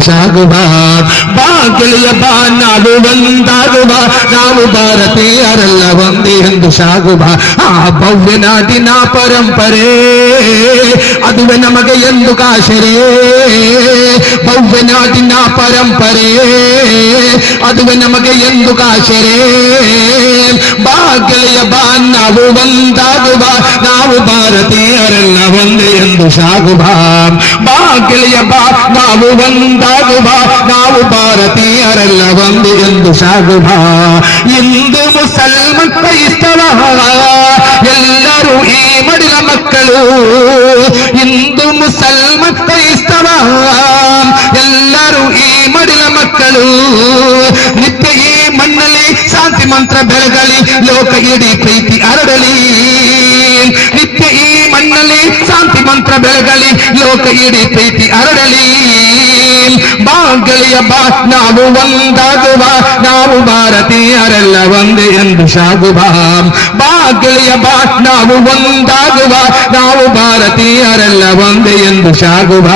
ಸಾಗುವ ಬಾಗಿಲಿಯ ಬಾ ನಾವು ಒಂದಾಗುವ ನಾವು ಭಾರತೀಯರೆಲ್ಲ ಒಂದೇ ಎಂದು ಸಾಗುವ ಆ ಭವ್ಯ ನಾಡಿನ ಪರಂಪರೆ ಅದುವೆ ನಮಗೆ ಎಂದು ಕಾಶರೇ ಭವ್ಯ ನಾಡಿನ ಪರಂಪರೆ ಅದುವೆ ನಮಗೆ ಎಂದು ಕಾಶರೇ ಬಾಗಿಲಿಯ ಬಾ ನಾವು ಒಂದಾಗುವ ನಾವು ಭಾರತೀಯರೆಲ್ಲ ಒಂದೇ ಎಂದು ಸಾಗುವ ಬಾಗಿಲಿಯ ಬಾ ನಾವು ಒಂದಾಗುವ ನಾವು ಭಾರತೀಯರೆಲ್ಲ ಒಂದೇ ಎಂದು ಸಾಗುವ ಹಿಂದೂ ಮುಸಲ್ಮಾನ್ ಕ್ರೈಸ್ತವ ಎಲ್ಲರೂ ಈ ಮಡಿಲ ಮಕ್ಕಳು ಹಿಂದೂ ಮುಸಲ್ಮಾನ್ ಕ್ರೈಸ್ತವ ಎಲ್ಲರೂ ಈ ಮಡಿಲ ಮಕ್ಕಳು ನಿತ್ಯ ಈ ಮಣ್ಣಲ್ಲಿ ಶಾಂತಿ ಮಂತ್ರ ಬೆಳಗಲಿ ಲೋಕ ಇಡೀ ಪ್ರೀತಿ ಹರಡಲಿ ನಿತ್ಯ ಈ ಮಣ್ಣಲ್ಲಿ ಶಾಂತಿ ಮಂತ್ರ ಬೆಳಗಲಿ ಲೋಕ ಇಡೀ ಪ್ರೀತಿ ಹರಡಲಿ ಬಾಗಿಲಿಯ ಬಾ ನಾವು ಒಂದಾಗುವ ನಾವು ಭಾರತೀಯರೆಲ್ಲ ಒಂದೇ ಎಂದು ಸಾಗುವ ಬಾಗಿಲಿಯ ಬಾ ನಾವು ಒಂದಾಗುವ ನಾವು ಭಾರತೀಯರೆಲ್ಲ ಒಂದೇ ಎಂದು ಸಾಗುವ